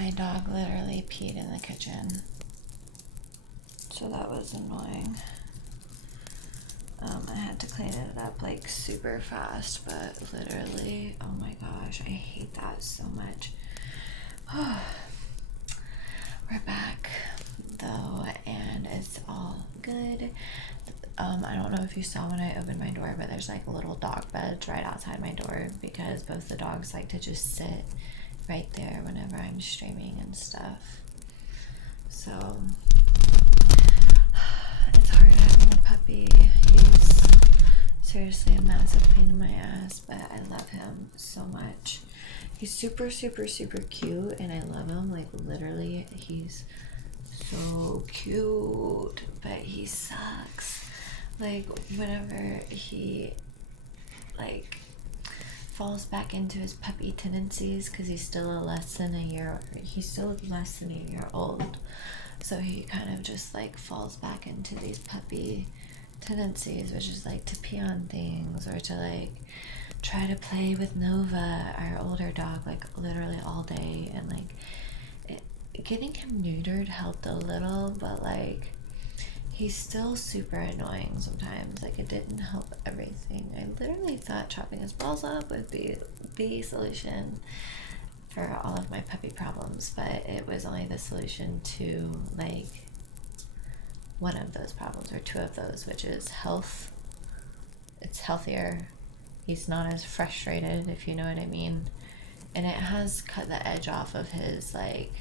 My dog literally peed in the kitchen, so that was annoying. I had to clean it up like super fast, but literally, oh my gosh, I hate that so much. We're back though, and it's all good. I don't know if you saw when I opened my door, but there's like little dog beds right outside my door because both the dogs like to just sit right there whenever I'm streaming and stuff. So it's hard having a puppy. He's seriously a massive pain in my ass, but I love him so much. He's super, super, super cute, and I love him. Like, literally, he's so cute, but he sucks. Like, whenever he, like, falls back into his puppy tendencies, because he's still less than a year old. So he kind of just, like, falls back into these puppy tendencies, which is, like, to pee on things, or to, like, try to play with Nova, our older dog, like literally all day. And like getting him neutered helped a little, but like he's still super annoying sometimes. Like, it didn't help everything. I literally thought chopping his balls up would be the solution for all of my puppy problems, but it was only the solution to like one of those problems, or two of those, which is health. It's healthier. He's not as frustrated, if you know what I mean. And it has cut the edge off of his, like,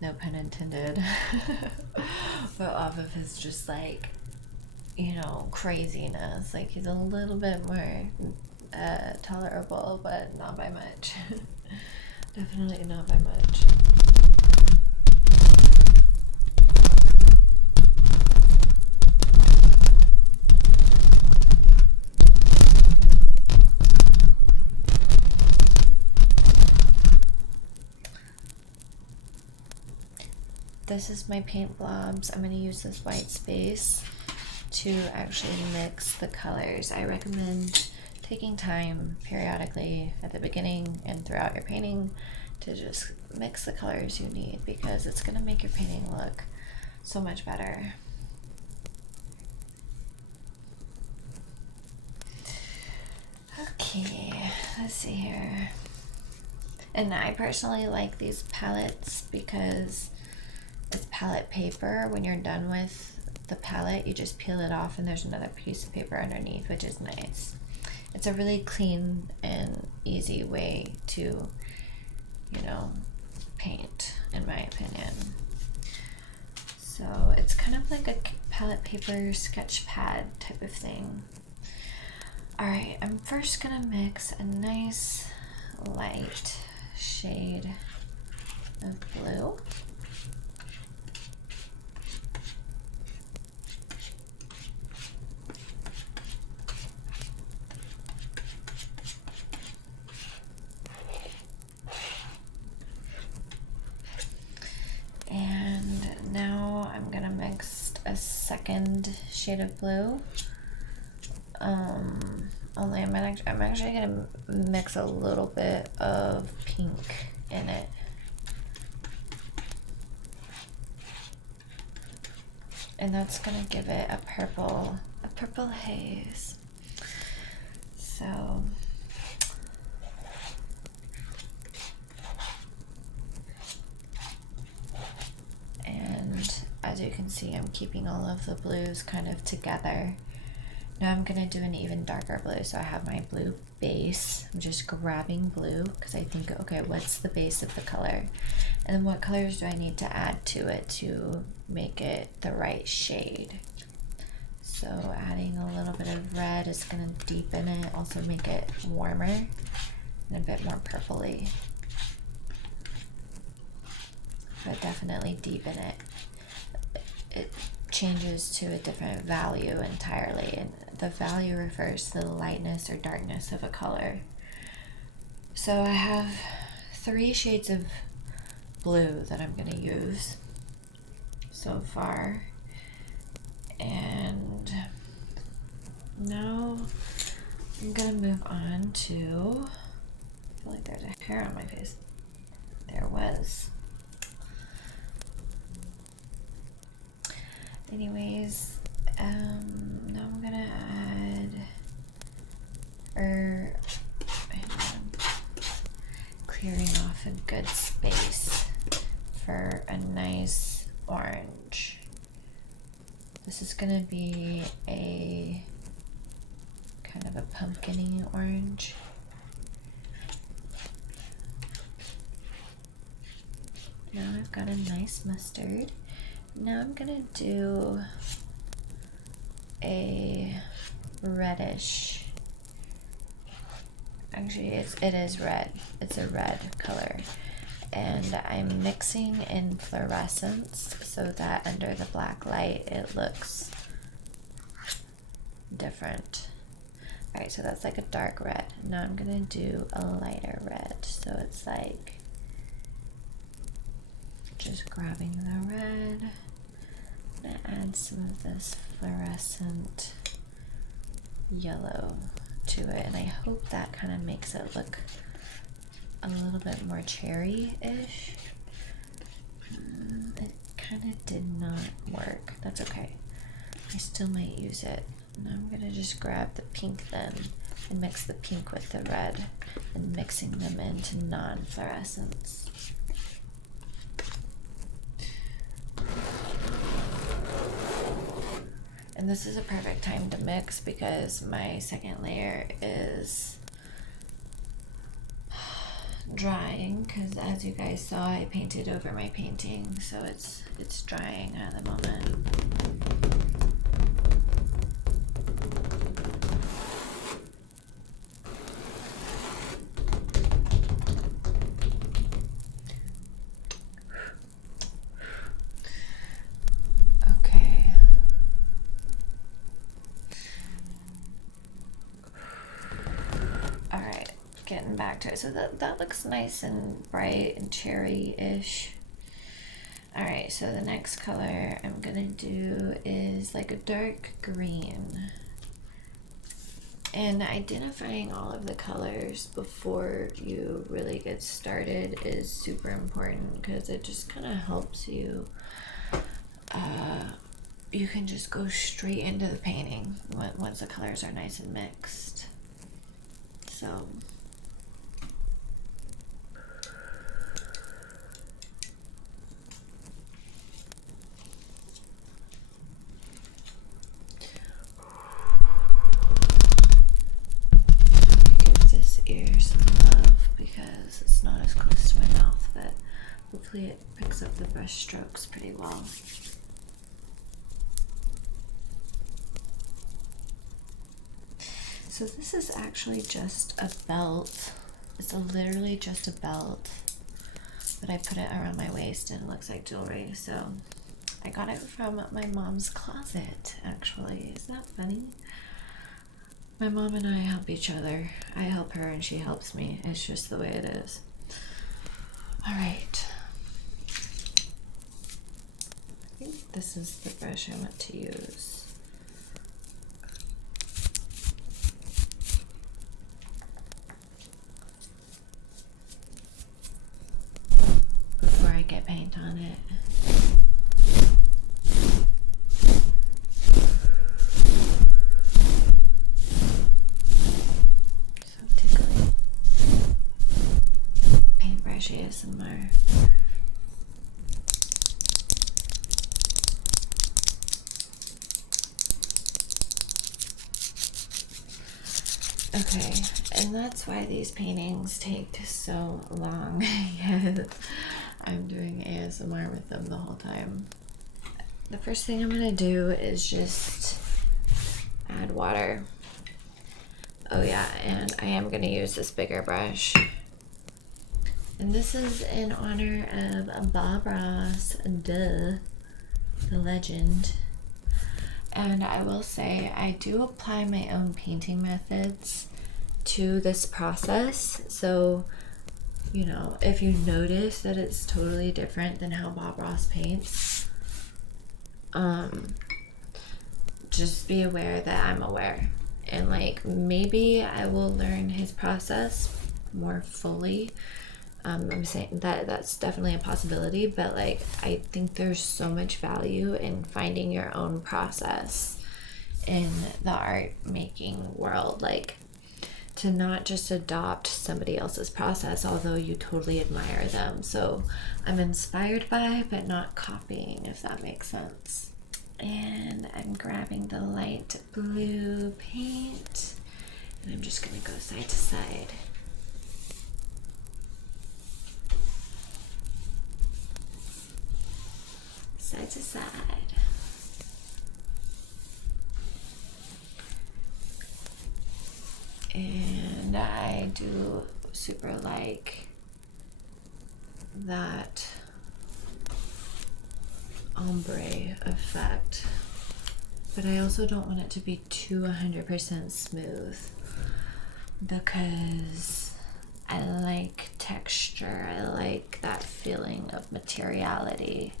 no pun intended, but off of his just, like, you know, craziness. Like, he's a little bit more tolerable, but not by much. Definitely not by much. This is my paint blobs. I'm going to use this white space to actually mix the colors. I recommend taking time periodically at the beginning and throughout your painting to just mix the colors you need, because it's going to make your painting look so much better. Okay, let's see here. And I personally like these palettes because it's palette paper. When you're done with the palette, you just peel it off and there's another piece of paper underneath, which is nice. It's a really clean and easy way to, you know, paint, in my opinion. So it's kind of like a palette paper sketch pad type of thing. Alright, I'm first gonna mix a nice light shade of blue. And now I'm gonna mix a second shade of blue. Only I'm actually gonna mix a little bit of pink in it. And that's gonna give it a purple haze. So as you can see, I'm keeping all of the blues kind of together. Now I'm gonna do an even darker blue. So I have my blue base. I'm just grabbing blue because I think, okay, what's the base of the color? And then what colors do I need to add to it to make it the right shade? So adding a little bit of red is gonna deepen it, also make it warmer and a bit more purpley. But definitely deepen it. It changes to a different value entirely, and the value refers to the lightness or darkness of a color. So I have 3 shades of blue that I'm going to use so far, and now I'm going to move on to, I feel like there's a hair on my face. There was. Anyways, now I'm gonna add, hang on, clearing off a good space for a nice orange. This is gonna be a kind of a pumpkin-y orange. Now I've got a nice mustard. Now I'm gonna do a reddish, actually it is red, it's a red color, and I'm mixing in fluorescence so that under the black light it looks different. Alright, so that's like a dark red. Now I'm gonna do a lighter red, so it's like just grabbing the red. I'm gonna add some of this fluorescent yellow to it, and I hope that kind of makes it look a little bit more cherry-ish. It kind of did not work. That's okay. I still might use it. Now I'm gonna just grab the pink then and mix the pink with the red and mixing them into non-fluorescence. And this is a perfect time to mix because my second layer is drying, because as you guys saw, I painted over my painting, so it's drying at the moment. Getting back to it, so that looks nice and bright and cherry-ish. Alright, so the next color I'm gonna do is like a dark green, and identifying all of the colors before you really get started is super important, because it just kind of helps you you can just go straight into the painting once the colors are nice and mixed. So ear some love because it's not as close to my mouth, but hopefully it picks up the brush strokes pretty well. So this is actually just a belt. It's literally just a belt, but I put it around my waist and it looks like jewelry. So I got it from my mom's closet, actually. Isn't that funny? My mom and I help each other. I help her and she helps me. It's just the way it is. All right. I think this is the brush I want to use. Before I get paint on it. ASMR. Okay, and that's why these paintings take so long. Yes, I'm doing ASMR with them the whole time. The first thing I'm gonna do is just add water. Oh yeah, and I am gonna use this bigger brush. And this is in honor of Bob Ross, the legend. And I will say, I do apply my own painting methods to this process. So, you know, if you notice that it's totally different than how Bob Ross paints, just be aware that I'm aware. And like, maybe I will learn his process more fully I'm saying that that's definitely a possibility, but like I think there's so much value in finding your own process in the art making world, like to not just adopt somebody else's process, although you totally admire them. So I'm inspired by, but not copying, if that makes sense. And I'm grabbing the light blue paint, and I'm just gonna go side to side. Side to side. And I do super like that ombre effect, but I also don't want it to be too 100% smooth because I like texture. I like that feeling of materiality.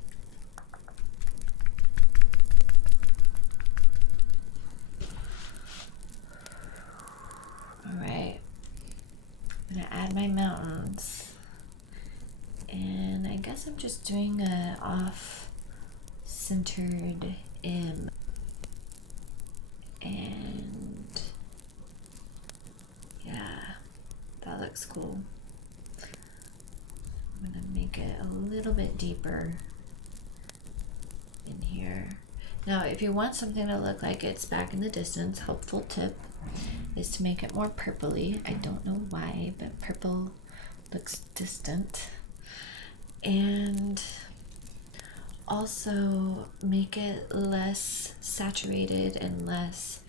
Alright, I'm gonna add my mountains, and I guess I'm just doing a off-centered M, and yeah, that looks cool. I'm gonna make it a little bit deeper in here. Now, if you want something to look like it's back in the distance, helpful tip is to make it more purpley. I don't know why, but purple looks distant. And also make it less saturated and less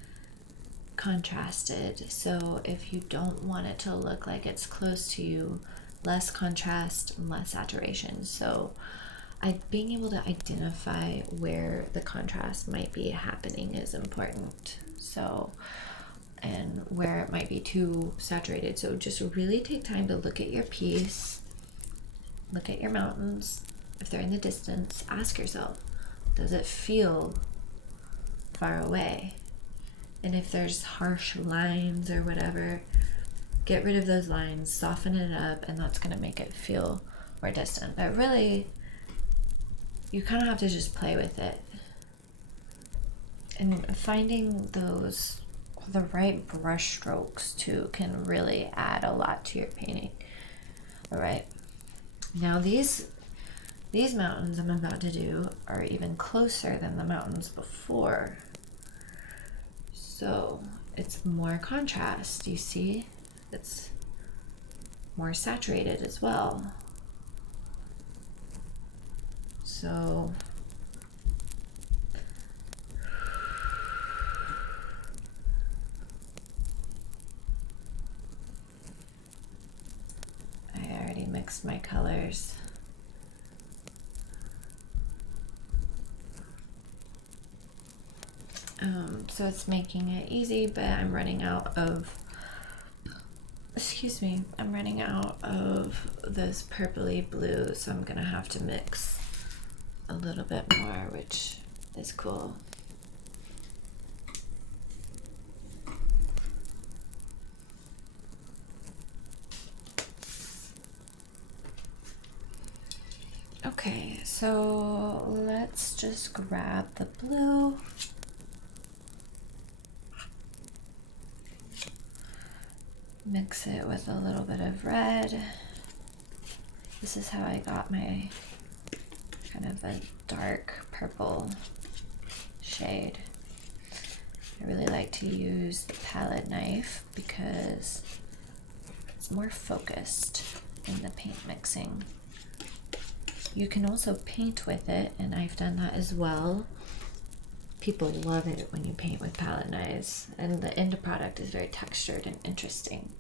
contrasted. So if you don't want it to look like it's close to you, less contrast and less saturation. So being able to identify where the contrast might be happening is important. So, and where it might be too saturated. So just really take time to look at your piece, look at your mountains. If they're in the distance, ask yourself, does it feel far away? And if there's harsh lines or whatever, get rid of those lines, soften it up, and that's gonna make it feel more distant. But really, you kind of have to just play with it. And finding the right brush strokes too can really add a lot to your painting. All right, now these mountains I'm about to do are even closer than the mountains before. So it's more contrast, you see? It's more saturated as well. So I already mixed my colors. So it's making it easy, but I'm running out of, I'm running out of this purpley blue, so I'm gonna have to mix a little bit more, which is cool. Okay, so let's just grab the blue. Mix it with a little bit of red. This is how I got my kind of a dark purple shade. I really like to use the palette knife because it's more focused in the paint mixing. You can also paint with it, and I've done that as well. People love it when you paint with palette knives, and the end product is very textured and interesting.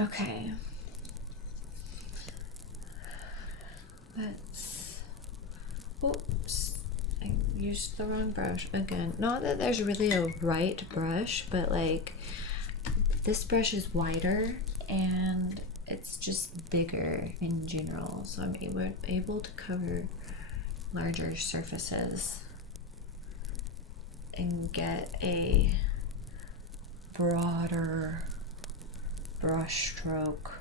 Okay. Oops, I used the wrong brush again. Not that there's really a right brush, but like this brush is wider and it's just bigger in general, so I'm able to cover larger surfaces and get a broader brushstroke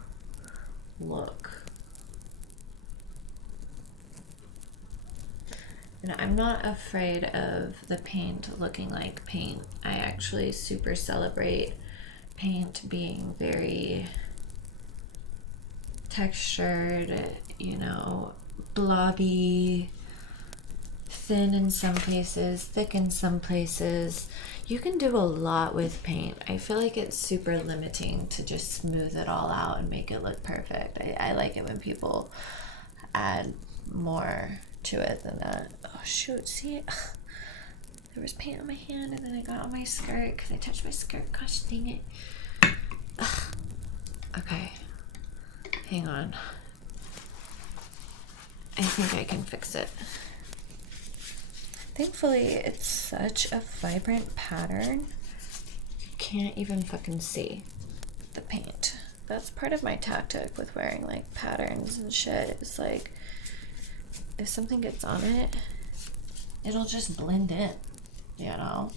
look. And I'm not afraid of the paint looking like paint. I actually super celebrate paint being very textured, you know, blobby, thin in some places, thick in some places. You can do a lot with paint. I feel like it's super limiting to just smooth it all out and make it look perfect. I like it when people add more to it than that. Oh shoot, see? There was paint on my hand and then I got on my skirt because I touched my skirt. Gosh dang it. Ugh. Okay, hang on. I think I can fix it. Thankfully, it's such a vibrant pattern, you can't even fucking see the paint. That's part of my tactic with wearing like patterns and shit. It's like, if something gets on it, it'll just blend in, you know?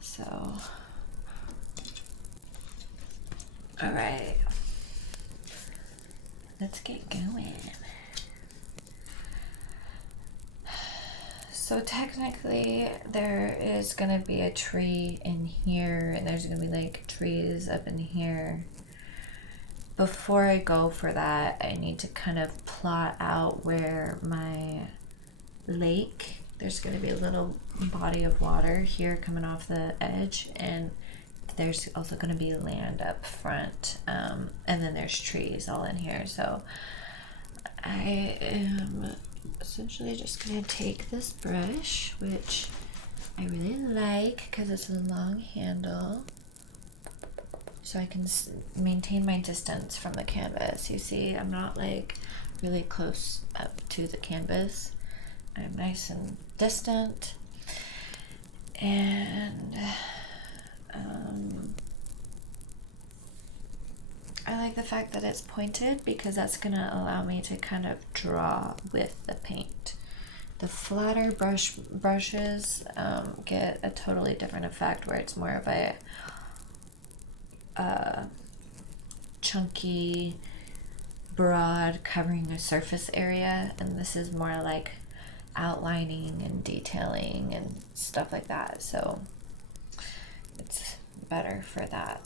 So, all right. Let's get going. So technically there is gonna be a tree in here and there's gonna be like trees up in here. Before I go for that, I need to kind of plot out where my lake, there's gonna be a little body of water here coming off the edge, and there's also going to be land up front, and then there's trees all in here. So I am essentially just going to take this brush, which I really like because it's a long handle, so I can maintain my distance from the canvas. You see, I'm not like really close up to the canvas. I'm nice and distant, and I like the fact that it's pointed because that's gonna allow me to kind of draw with the paint. The flatter brushes get a totally different effect where it's more of a chunky, broad, covering a surface area, and this is more like outlining and detailing and stuff like that. So it's better for that.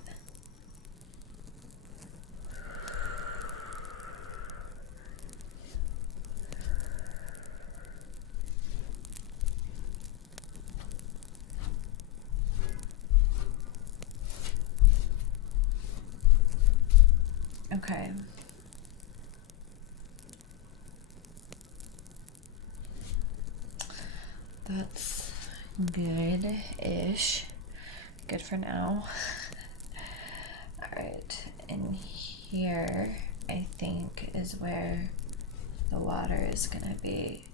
Okay. That's good-ish. Good for now. Alright, in here, I think, is where the water is gonna be.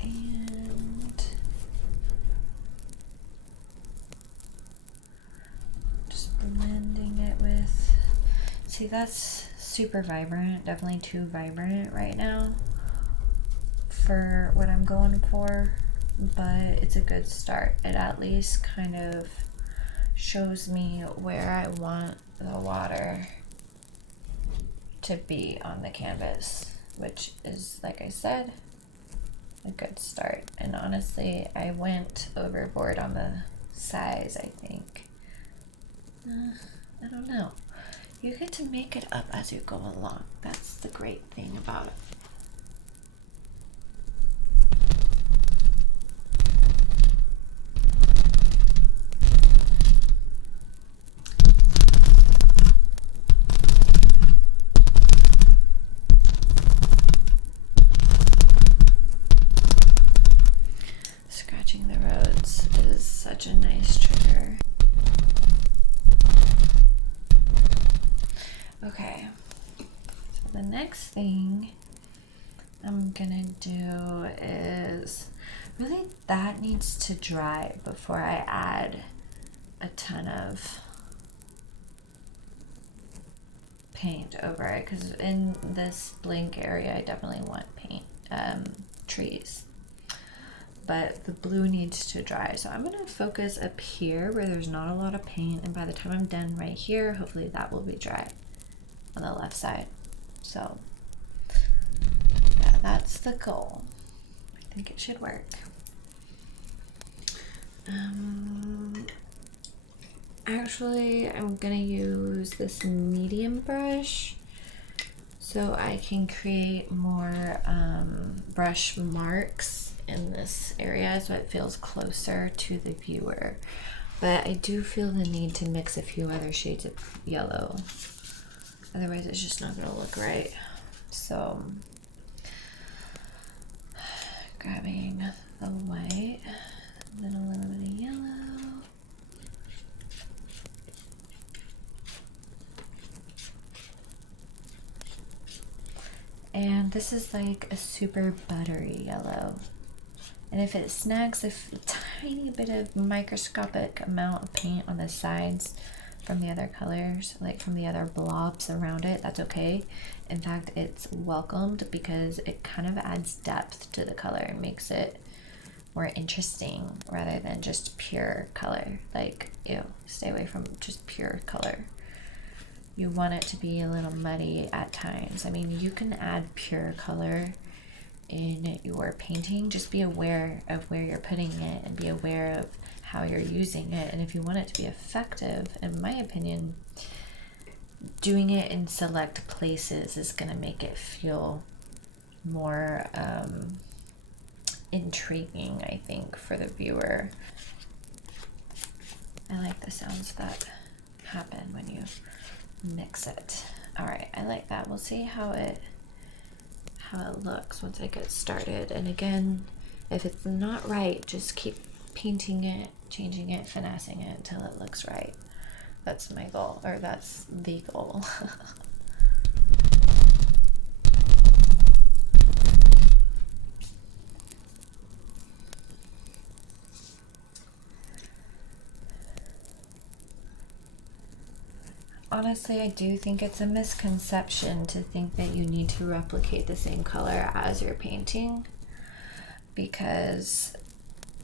And just blending it with, see, that's super vibrant, definitely too vibrant right now for what I'm going for, but it's a good start. It at least kind of shows me where I want the water to be on the canvas, which is, like I said, a good start. And honestly, I went overboard on the size, I think. I don't know. You get to make it up as you go along. That's the great thing about it. Scratching the roads is such a nice trigger. Okay, so the next thing do is really that needs to dry before I add a ton of paint over it, because in this blank area I definitely want paint, trees, but the blue needs to dry. So I'm going to focus up here where there's not a lot of paint, and by the time I'm done right here, hopefully that will be dry on the left side. So yeah, that's the goal. I think it should work. Actually, I'm gonna use this medium brush so I can create more brush marks in this area so it feels closer to the viewer. But I do feel the need to mix a few other shades of yellow. Otherwise it's just not gonna look right. So grabbing the white, then a little bit of yellow. And this is like a super buttery yellow. And if it snags a tiny bit of microscopic amount of paint on the sides from the other colors, like from the other blobs around it, that's okay. In fact, it's welcomed because it kind of adds depth to the color and makes it more interesting rather than just pure color. Like, ew, stay away from just pure color. You want it to be a little muddy at times. I mean, you can add pure color in your painting. Just be aware of where you're putting it and be aware of how you're using it. And if you want it to be effective, in my opinion, doing it in select places is going to make it feel more intriguing, I think, for the viewer. I like the sounds that happen when you mix it. All right, I like that. We'll see how it looks once I get started. And again, if it's not right, just keep painting it, changing it, finessing it until it looks right. That's my goal, or that's the goal. Honestly, I do think it's a misconception to think that you need to replicate the same color as your painting, because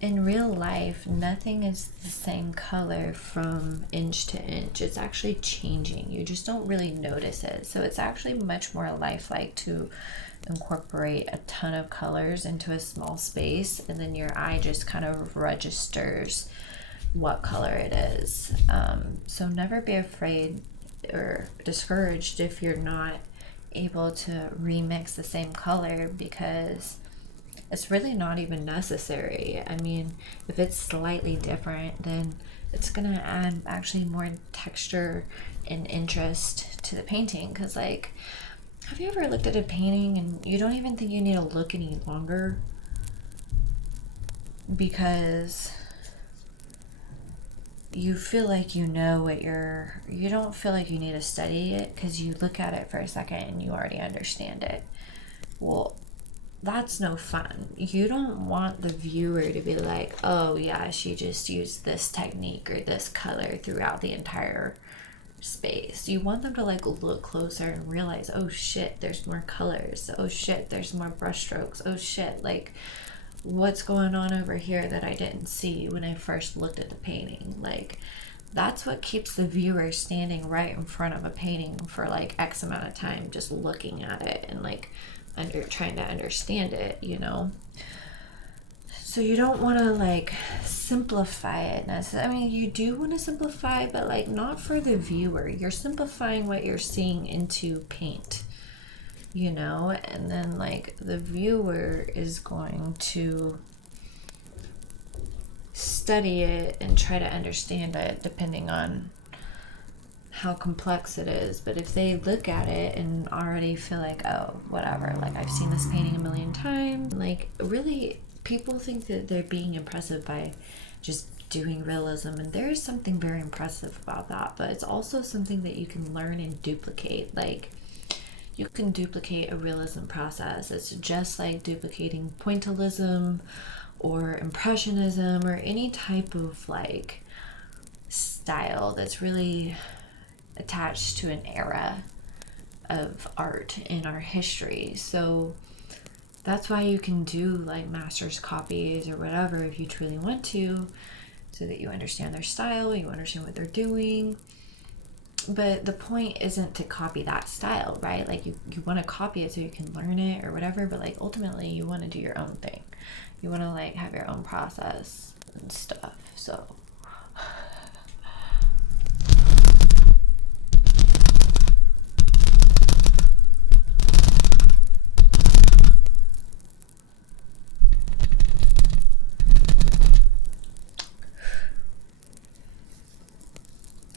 in real life, nothing is the same color from inch to inch. It's actually changing. You just don't really notice it. So it's actually much more lifelike to incorporate a ton of colors into a small space, and then your eye just kind of registers what color it is. So never be afraid or discouraged if you're not able to remix the same color, because it's really not even necessary. I mean, if it's slightly different, then it's gonna add actually more texture and interest to the painting. Because, like, have you ever looked at a painting and you don't even think you need to look any longer because you feel like you know what you don't feel like you need to study it because you look at it for a second and you already understand it? Well, that's no fun. You don't want the viewer to be like, oh yeah, she just used this technique or this color throughout the entire space. You want them to like look closer and realize, oh shit, there's more colors. Oh shit, there's more brush strokes. Oh shit, like what's going on over here that I didn't see when I first looked at the painting? Like, that's what keeps the viewer standing right in front of a painting for like X amount of time, just looking at it and like trying to understand it, you know? So you don't want to like simplify it necessarily. I mean, you do want to simplify, but like not for the viewer. You're simplifying what you're seeing into paint, you know? And then like the viewer is going to study it and try to understand it depending on how complex it is. But if they look at it and already feel like, oh, whatever, like I've seen this painting a million times, like really people think that they're being impressive by just doing realism, and there is something very impressive about that, but it's also something that you can learn and duplicate. Like, you can duplicate a realism process. It's just like duplicating pointillism or impressionism or any type of like style that's really attached to an era of art in our history. So that's why you can do like master's copies or whatever if you truly want to, so that you understand their style, you understand what they're doing. But the point isn't to copy that style, right? Like you want to copy it so you can learn it or whatever, but like ultimately you want to do your own thing. You want to like have your own process and stuff. So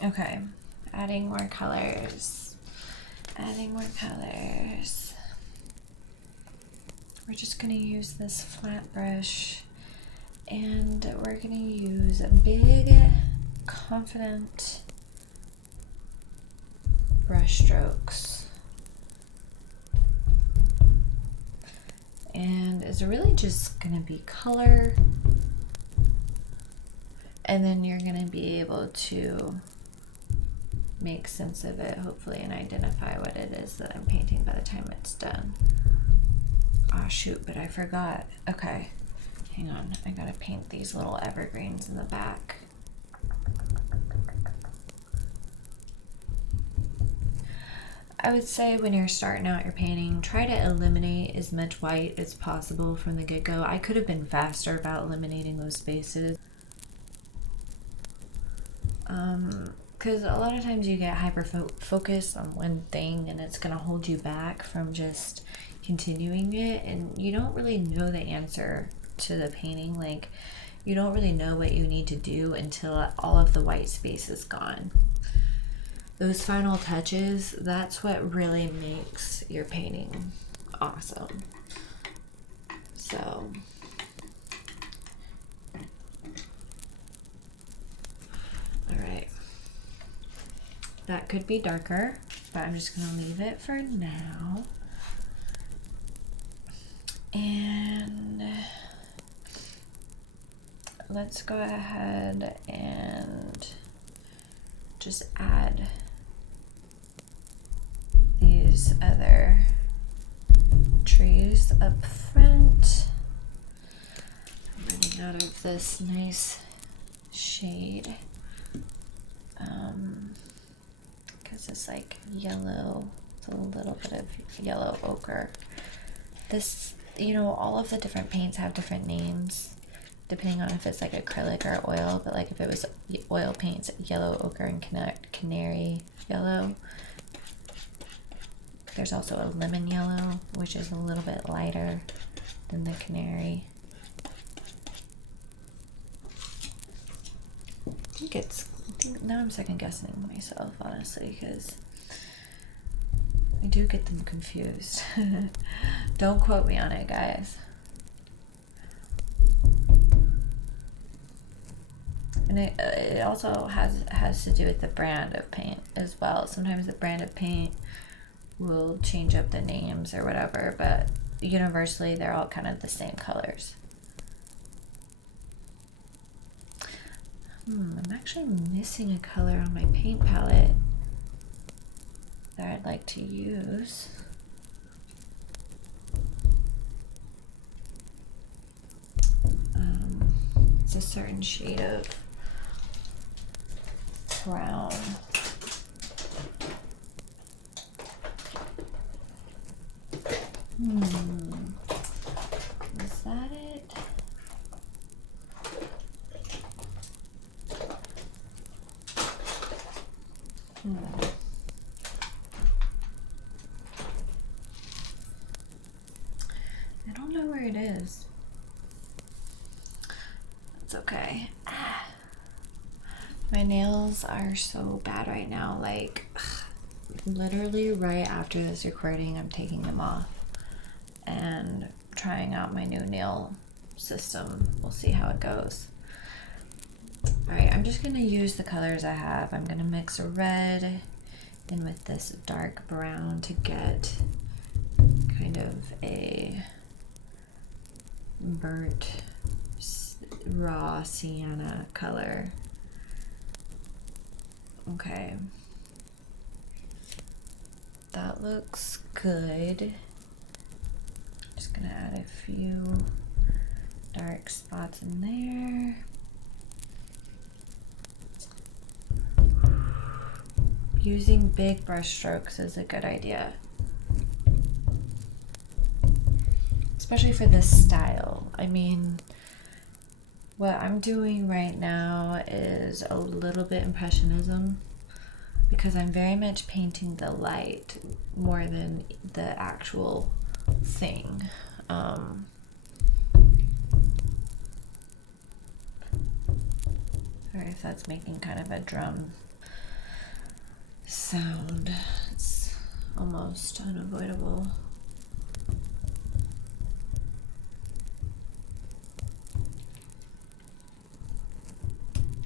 okay, adding more colors. We're just going to use this flat brush, and we're going to use a big, confident brush strokes. And it's really just going to be color, and then you're going to be able to make sense of it, hopefully, and identify what it is that I'm painting by the time it's done. Oh shoot, but I forgot. Okay, hang on, I gotta paint these little evergreens in the back. I would say when you're starting out your painting, try to eliminate as much white as possible from the get-go. I could have been faster about eliminating those spaces. Because a lot of times you get hyper-focused on one thing and it's going to hold you back from just continuing it, and you don't really know the answer to the painting. Like, you don't really know what you need to do until all of the white space is gone. Those final touches, that's what really makes your painting awesome. So alright, that could be darker, but I'm just gonna leave it for now. And let's go ahead and just add these other trees up front. I'm running out of this nice shade because it's like yellow. It's a little bit of yellow ochre. This, you know, all of the different paints have different names depending on if it's like acrylic or oil, but like if it was oil paints, yellow ochre and canary yellow. There's also a lemon yellow, which is a little bit lighter than the canary. I think now I'm second guessing myself, honestly, because I do get them confused. Don't quote me on it, guys. And it also has to do with the brand of paint as well. Sometimes the brand of paint will change up the names or whatever, but universally they're all kind of the same colors. I'm actually missing a color on my paint palette that I'd like to use. It's a certain shade of brown. Is that it? I don't know where it is. It's okay. My nails are so bad right now. Like, literally right after this recording, I'm taking them off and trying out my new nail system. We'll see how it goes. Alright, I'm just going to use the colors I have. I'm going to mix red in with this dark brown to get kind of a burnt raw sienna color. Okay, that looks good. Just gonna add a few dark spots in there. Using big brush strokes is a good idea, especially for this style. I mean, what I'm doing right now is a little bit impressionism because I'm very much painting the light more than the actual thing. Sorry if that's making kind of a drum sound. It's almost unavoidable.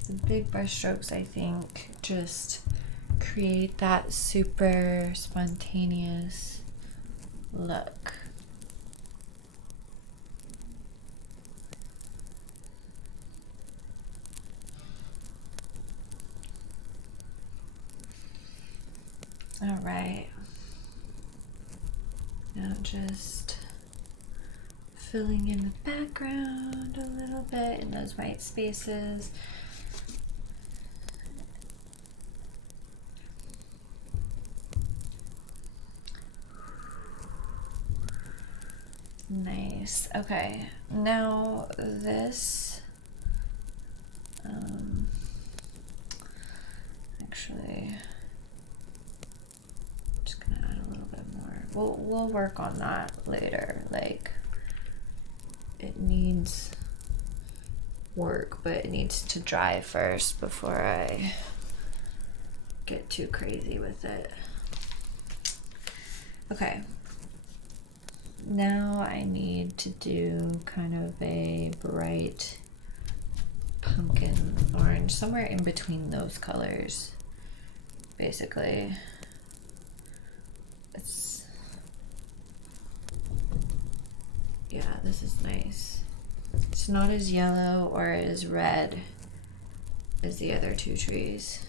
The big brush strokes, I think, just create that super spontaneous look. All right, now just filling in the background a little bit in those white spaces. Nice. Okay, now this actually just gonna add a little bit more. We'll work on that later. Like, it needs work, but it needs to dry first before I get too crazy with it. Okay, now I need to do kind of a bright pumpkin orange, somewhere in between those colors, basically. Yeah, this is nice. It's not as yellow or as red as the other two trees.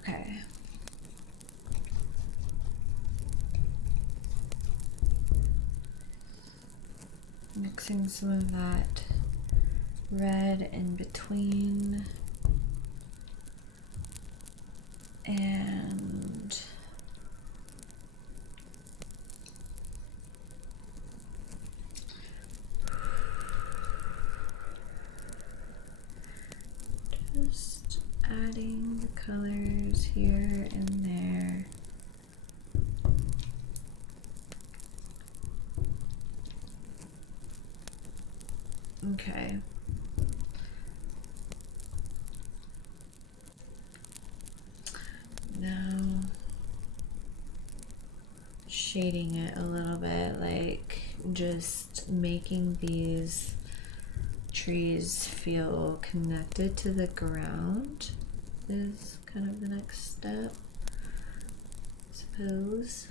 Okay. Mixing some of that red in between, and just adding the colors here and there. Okay. Now shading it a little bit, like just making these trees feel connected to the ground is kind of the next step, I suppose.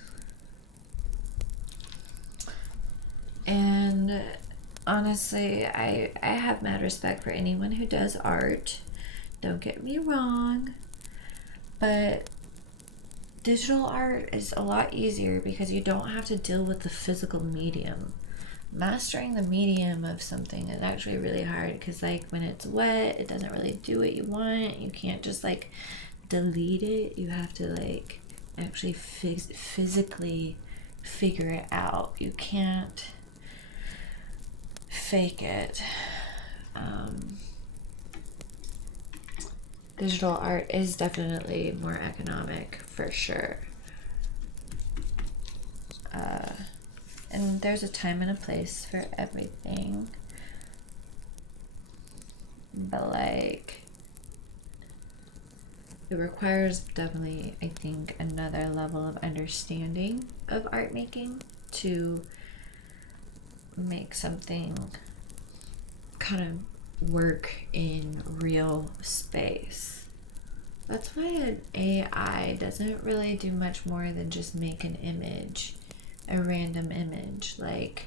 And honestly, I have mad respect for anyone who does art. Don't get me wrong, but digital art is a lot easier because you don't have to deal with the physical medium. Mastering the medium of something is actually really hard because, like, when it's wet, it doesn't really do what you want. You can't just like delete it. You have to like actually physically figure it out. You can't fake it. Digital art is definitely more economic for sure. And there's a time and a place for everything. But like, it requires definitely, I think, another level of understanding of art making to make something kind of work in real space. That's why an AI doesn't really do much more than just make an image, a random image. Like,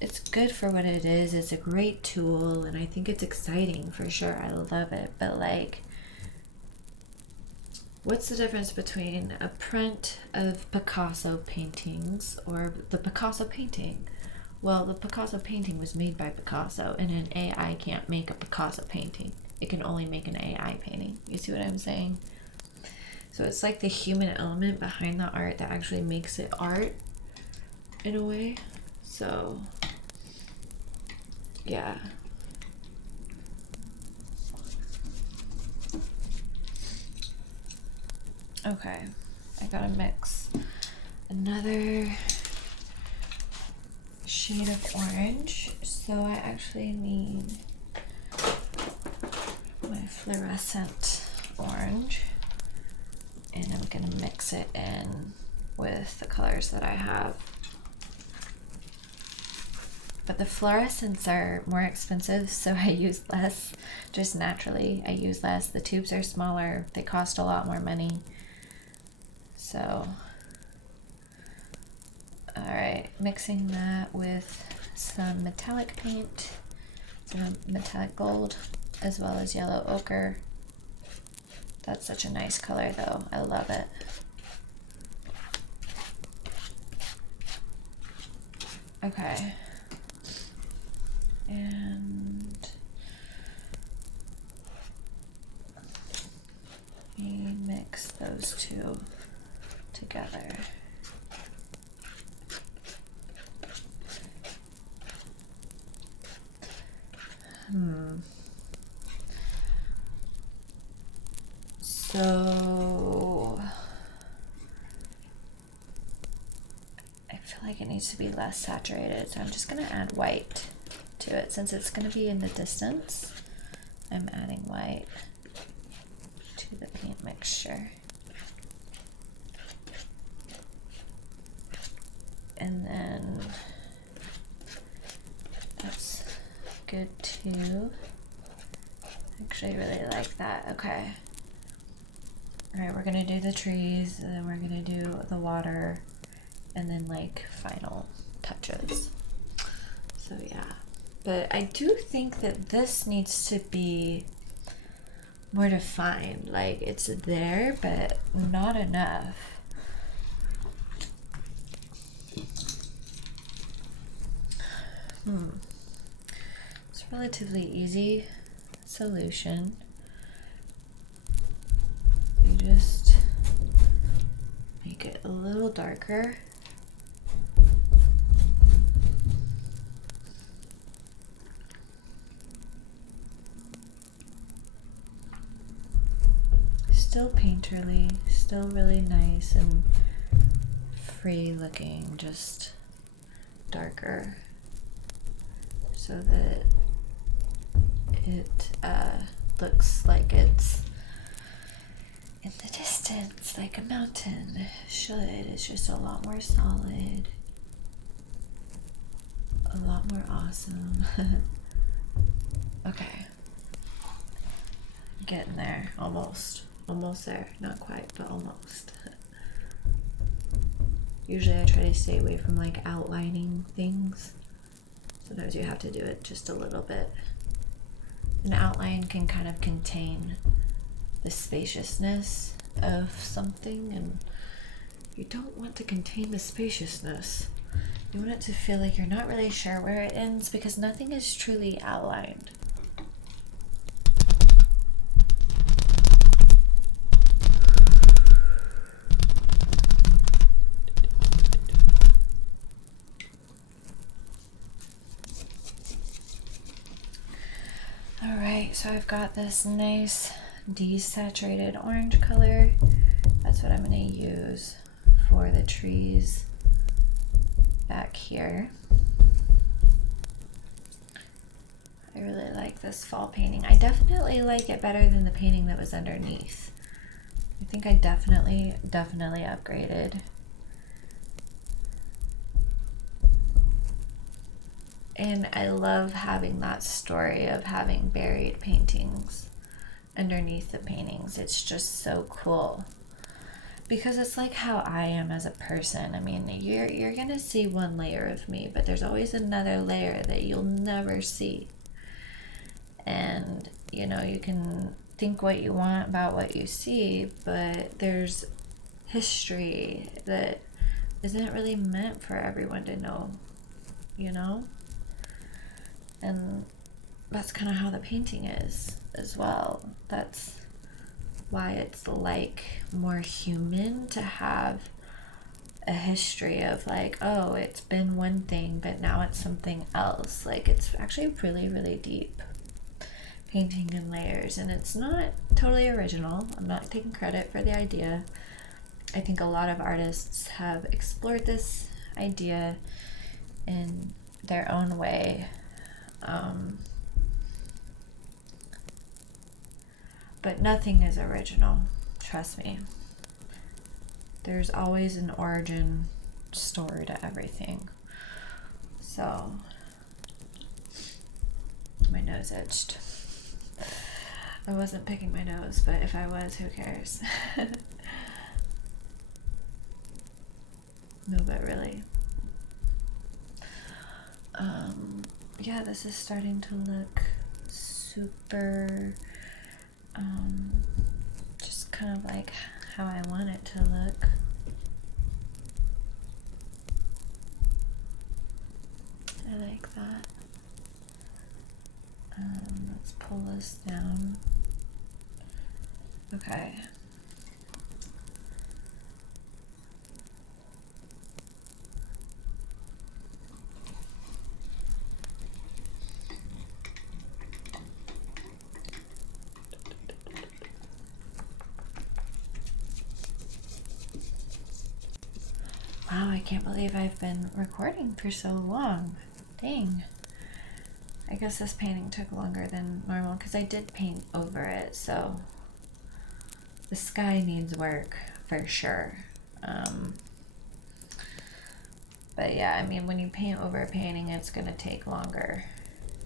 it's good for what it is. It's a great tool, and I think it's exciting for sure. I love it. But like, what's the difference between a print of Picasso paintings or the Picasso painting? Well, the Picasso painting was made by Picasso, and an AI can't make a Picasso painting. It can only make an AI painting. You see what I'm saying? So it's like the human element behind the art that actually makes it art in a way. So, yeah. Okay, I gotta mix another shade of orange. So I actually need my fluorescent orange, and I'm gonna mix it in with the colors that I have. But the fluorescents are more expensive, so I use less. Just naturally, I use less. The tubes are smaller, they cost a lot more money. So, alright, mixing that with some metallic paint, some metallic gold, as well as yellow ochre. That's such a nice color though, I love it. Okay. And we mix those two together. So I feel like it needs to be less saturated, so I'm just gonna add white to it. Since it's gonna be in the distance, I'm adding white to the paint mixture. And then that's good too. Actually, I really like that. Okay. Alright, we're gonna do the trees, and then we're gonna do the water, and then like final touches. So yeah. But I do think that this needs to be more defined. Like, it's there, but not enough. It's a relatively easy solution. You just make it a little darker. Still painterly, still really nice and free looking, just darker, so that it looks like it's in the distance, like a mountain should. It's just a lot more solid, a lot more awesome. Okay, getting there, almost there, not quite, but almost. Usually I try to stay away from like outlining things. Sometimes you have to do it just a little bit. An outline can kind of contain the spaciousness of something, and you don't want to contain the spaciousness. You want it to feel like you're not really sure where it ends, because nothing is truly outlined. Alright, so I've got this nice desaturated orange color. That's what I'm going to use for the trees back here. I really like this fall painting. I definitely like it better than the painting that was underneath. I think I definitely upgraded. And I love having that story of having buried paintings underneath the paintings. It's just so cool. Because it's like how I am as a person. I mean, you're gonna see one layer of me, but there's always another layer that you'll never see. And, you know, you can think what you want about what you see, but there's history that isn't really meant for everyone to know, you know? And that's kind of how the painting is as well. That's why it's like more human to have a history of like, oh, it's been one thing, but now it's something else. Like, it's actually really, really deep painting in layers, and it's not totally original. I'm not taking credit for the idea. I think a lot of artists have explored this idea in their own way. But nothing is original, trust me. There's always an origin story to everything. So, my nose itched. I wasn't picking my nose, but if I was, who cares? No, but really. Yeah, this is starting to look super, just kind of like how I want it to look. I like that. Let's pull this down. Okay. Wow, I can't believe I've been recording for so long. Dang. I guess this painting took longer than normal because I did paint over it, so the sky needs work for sure. But yeah, I mean, when you paint over a painting, it's going to take longer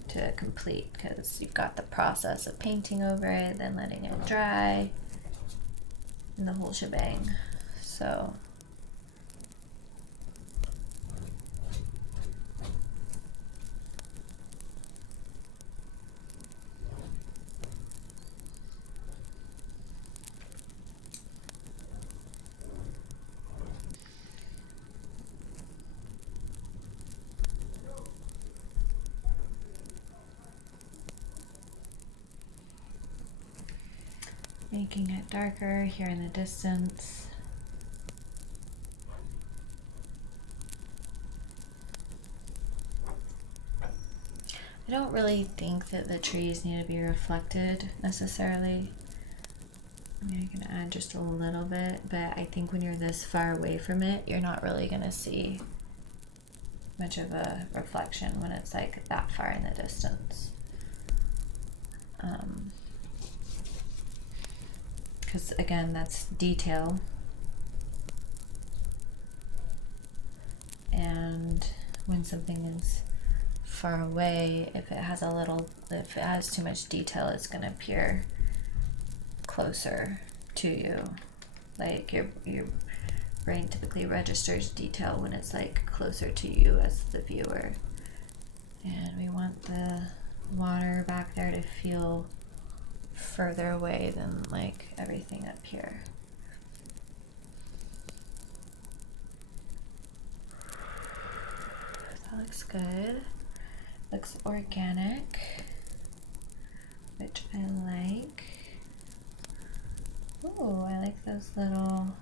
to complete because you've got the process of painting over it, then letting it dry, and the whole shebang. So making it darker here in the distance. I don't really think that the trees need to be reflected necessarily. I mean, I can add just a little bit, but I think when you're this far away from it, you're not really going to see much of a reflection when it's like that far in the distance. Because again, that's detail. And when something is far away, if it has too much detail, it's going to appear closer to you. Like your brain typically registers detail when it's like closer to you as the viewer. And we want the water back there to feel further away than like everything up here. That looks good. Looks organic, which I like. Ooh, I like those little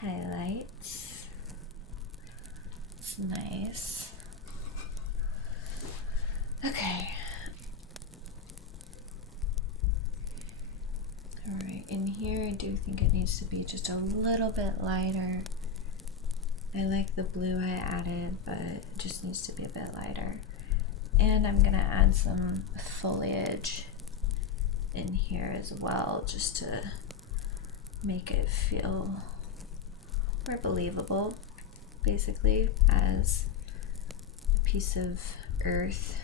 highlights. It's nice. Okay. Alright, in here I do think it needs to be just a little bit lighter. I like the blue I added, but it just needs to be a bit lighter. And I'm gonna add some foliage in here as well, just to make it feel more believable, basically, as a piece of earth.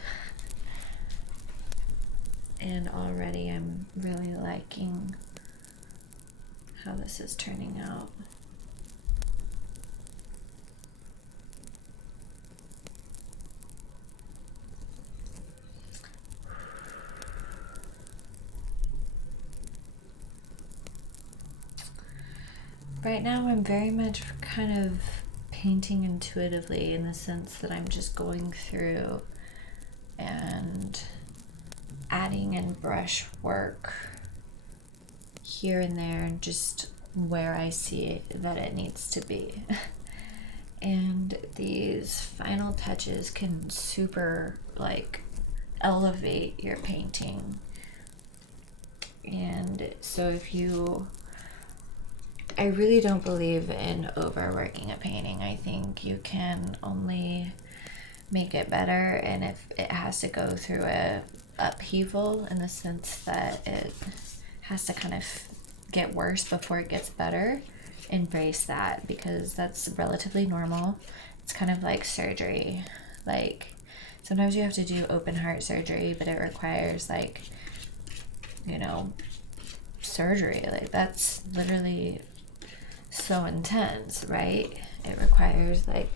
And already I'm really liking how this is turning out. Right now I'm very much kind of painting intuitively, in the sense that I'm just going through and adding in brush work here and there, and just where I see that it needs to be. And these final touches can super like elevate your painting. And so I really don't believe in overworking a painting. I think you can only make it better, and if it has to go through a upheaval, in the sense that it has to kind of get worse before it gets better, embrace that, because that's relatively normal. It's kind of like surgery. Like, sometimes you have to do open heart surgery, but it requires, like, you know, surgery. Like, that's literally so intense, right? It requires like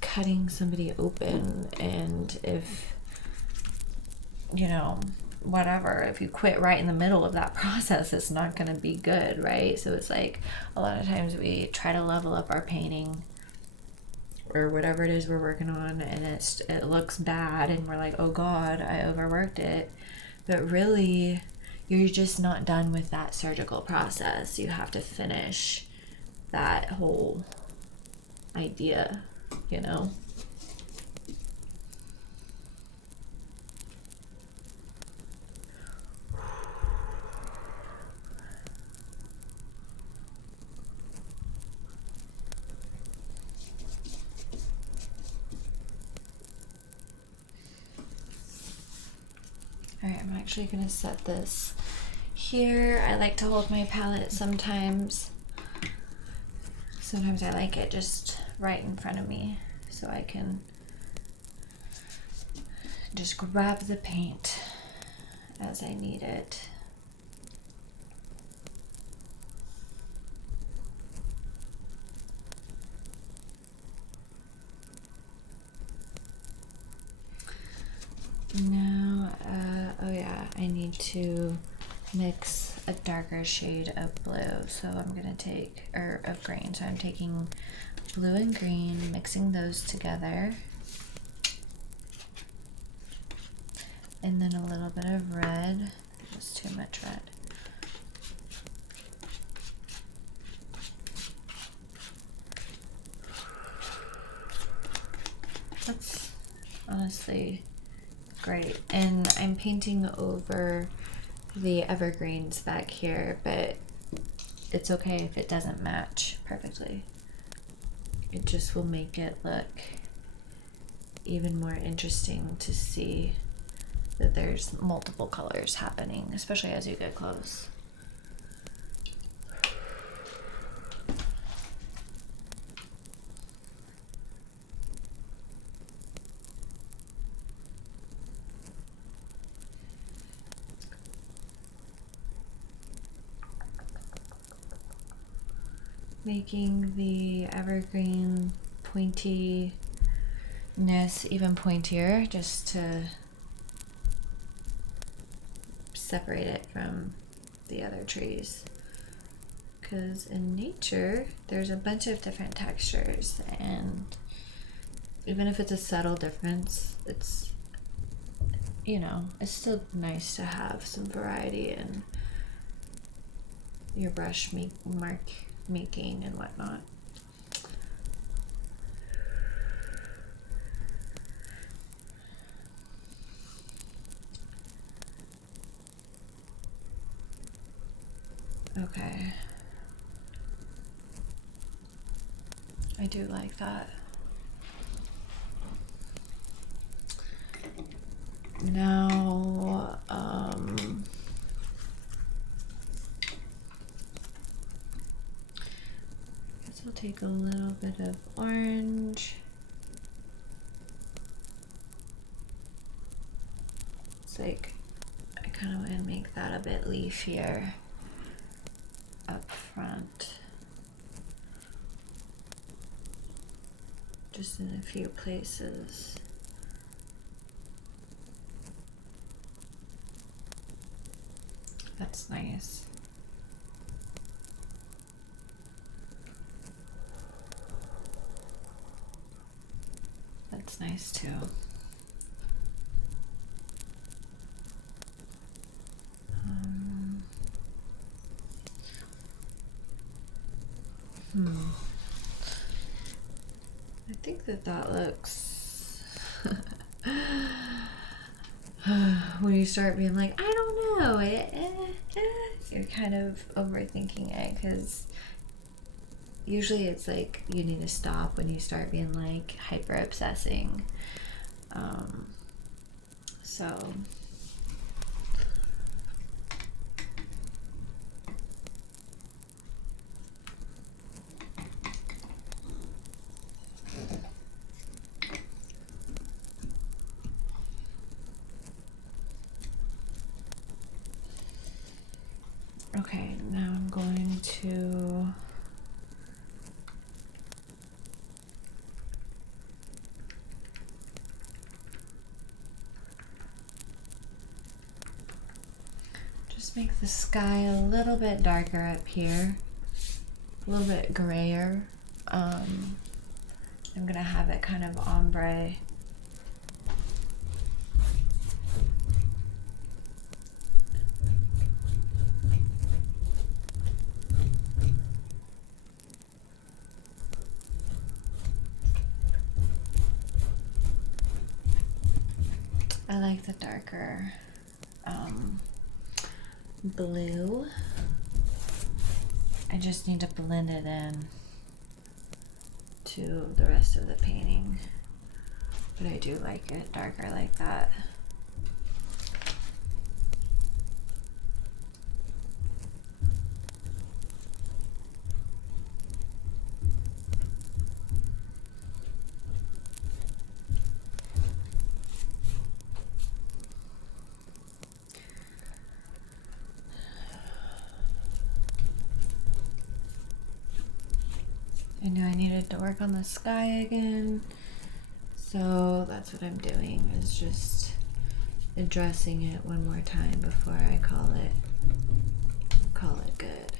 cutting somebody open, and if, you know, whatever, if you quit right in the middle of that process, it's not going to be good, right? So it's like, a lot of times we try to level up our painting or whatever it is we're working on, and it looks bad, and we're like, oh god, I overworked it. But really, you're just not done with that surgical process. You have to finish that whole idea, you know? Alright, I'm actually gonna set this here. I like to hold my palette sometimes. Sometimes I like it just right in front of me, so I can just grab the paint as I need it. Now, oh yeah, I need to mix a darker shade of blue, so I'm gonna take, or of green, so I'm taking blue and green, mixing those together, and then a little bit of red. That's too much red. That's honestly great. And I'm painting over the evergreens back here, but it's okay if it doesn't match perfectly. It just will make it look even more interesting to see that there's multiple colors happening, especially as you get close. Making the evergreen pointiness even pointier, just to separate it from the other trees, because in nature there's a bunch of different textures, and even if it's a subtle difference, it's, you know, it's still nice to have some variety in your brush mark making and whatnot. Okay. I do like that. Now, guess I'll take a little bit of orange. It's like, I kind of want to make that a bit leafier up front. Just in a few places. That's nice. That's nice too. I think that looks when you start being like, I don't know, you're kind of overthinking it, because usually it's like you need to stop when you start being like hyper obsessing. So okay, now I'm going to just make the sky a little bit darker up here, a little bit grayer. I'm gonna have it kind of ombre. I like the darker blue. I just need to blend it in to the rest of the painting, but I do like it darker like that. I knew I needed to work on the sky again, so that's what I'm doing, is just addressing it one more time before I call it good.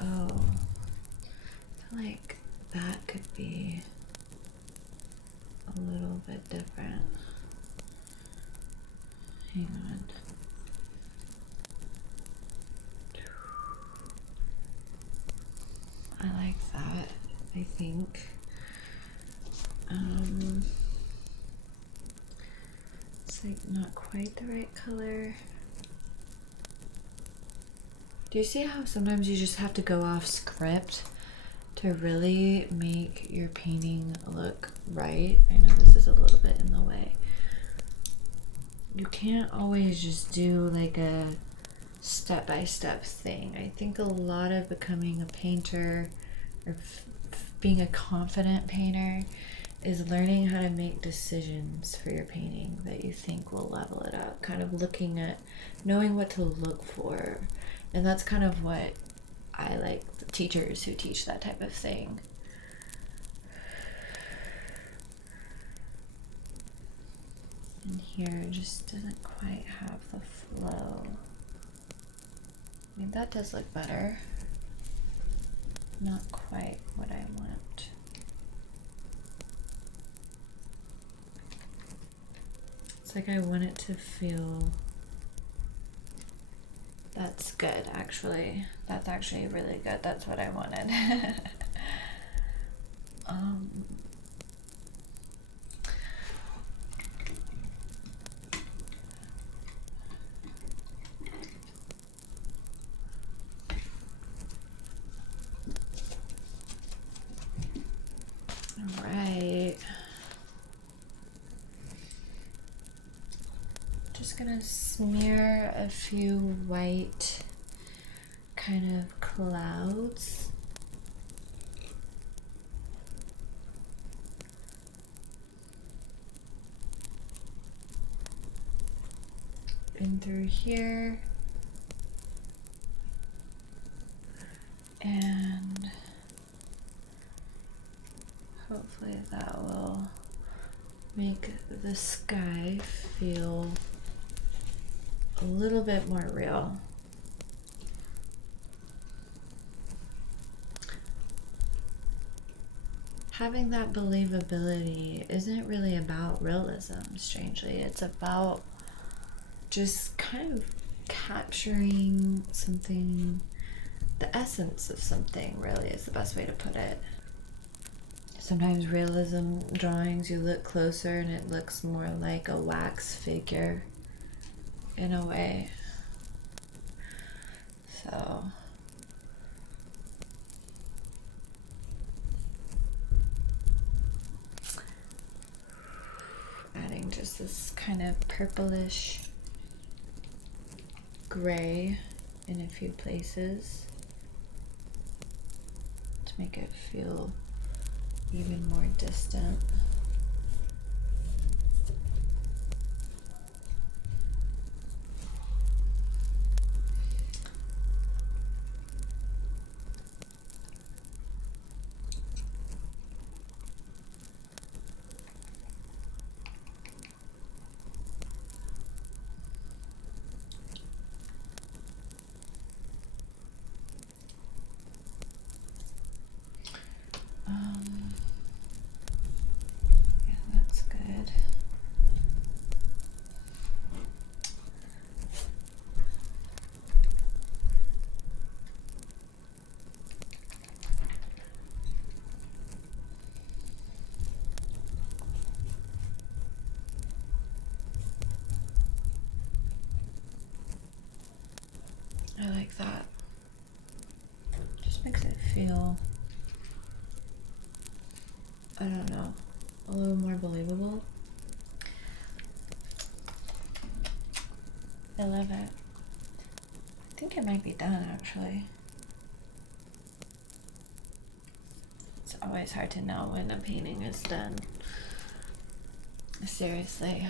Oh, I feel like that could be a little bit different. Hang on. I like that, I think. It's like not quite the right color. Do you see how sometimes you just have to go off script to really make your painting look right? I know this is a little bit in the way. You can't always just do like a step-by-step thing. I think a lot of becoming a painter or being a confident painter is learning how to make decisions for your painting that you think will level it up, kind of looking at, knowing what to look for. And that's kind of what I like the teachers who teach that type of thing. And here it just doesn't quite have the flow. I mean, that does look better. Not quite what I want. It's like I want it to feel... That's good, actually. That's actually really good. That's what I wanted. just gonna smear a few white kind of clouds. In through here. And hopefully that will make the sky feel a little bit more real. Having that believability isn't really about realism, strangely. It's about just kind of capturing something, the essence of something, really, is the best way to put it. Sometimes realism drawings, you look closer and it looks more like a wax figure in a way. So adding just this kind of purplish gray in a few places to make it feel even more distant. Yeah, that's good. I like that. Just makes it feel, I don't know, a little more believable. I love it. I think it might be done, actually. It's always hard to know when a painting is done. Seriously.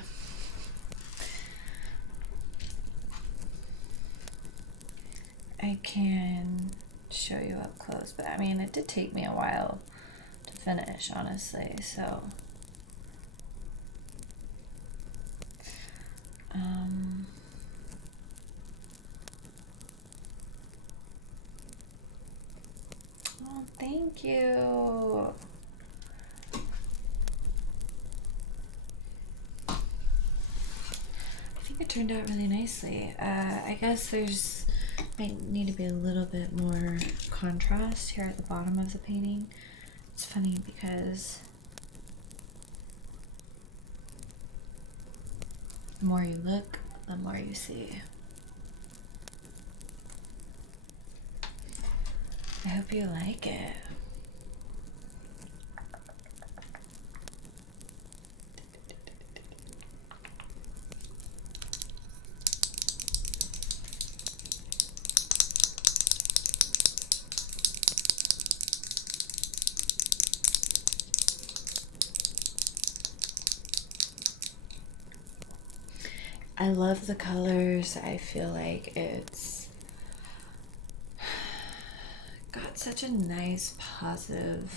I can show you up close, but I mean, it did take me a while to finish, honestly, so. Oh, thank you. I think it turned out really nicely. I guess there's might need to be a little bit more contrast here at the bottom of the painting. It's funny because the more you look, the more you see. I hope you like it. I love the colors. I feel like it's got such a nice, positive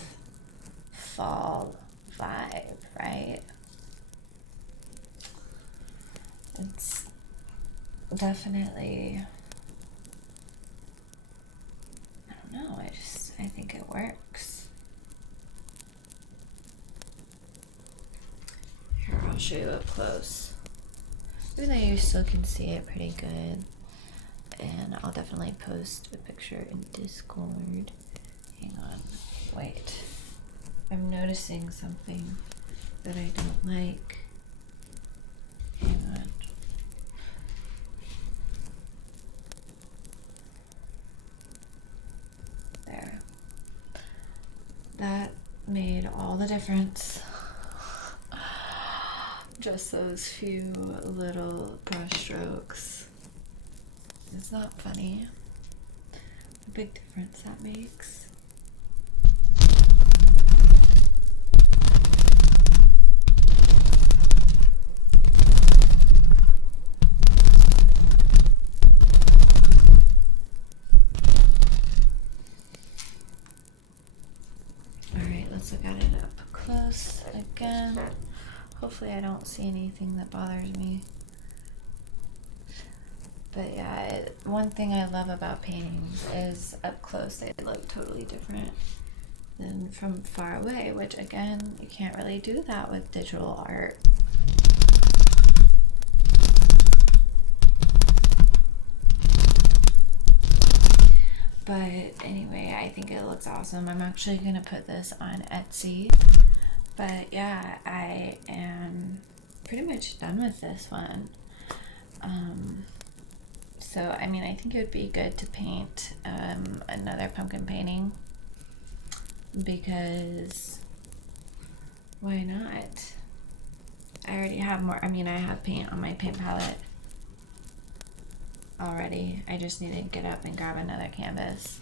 fall vibe, right? It's definitely, I don't know, I think it works. Here, I'll show you up close. Even though you still can see it pretty good. And I'll definitely post a picture in Discord. Hang on, wait. I'm noticing something that I don't like. Hang on. There. That made all the difference. I'm just those few little brush strokes. It's not funny. The big difference that makes. Alright, let's look at it up close again. Hopefully I don't see anything that bothers me. But yeah, one thing I love about paintings is up close they look totally different than from far away, which again, you can't really do that with digital art. But anyway, I think it looks awesome. I'm actually gonna put this on Etsy. But yeah, I am pretty much done with this one. So, I mean, I think it would be good to paint another pumpkin painting, because why not? I already have more. I mean, I have paint on my paint palette already. I just need to get up and grab another canvas.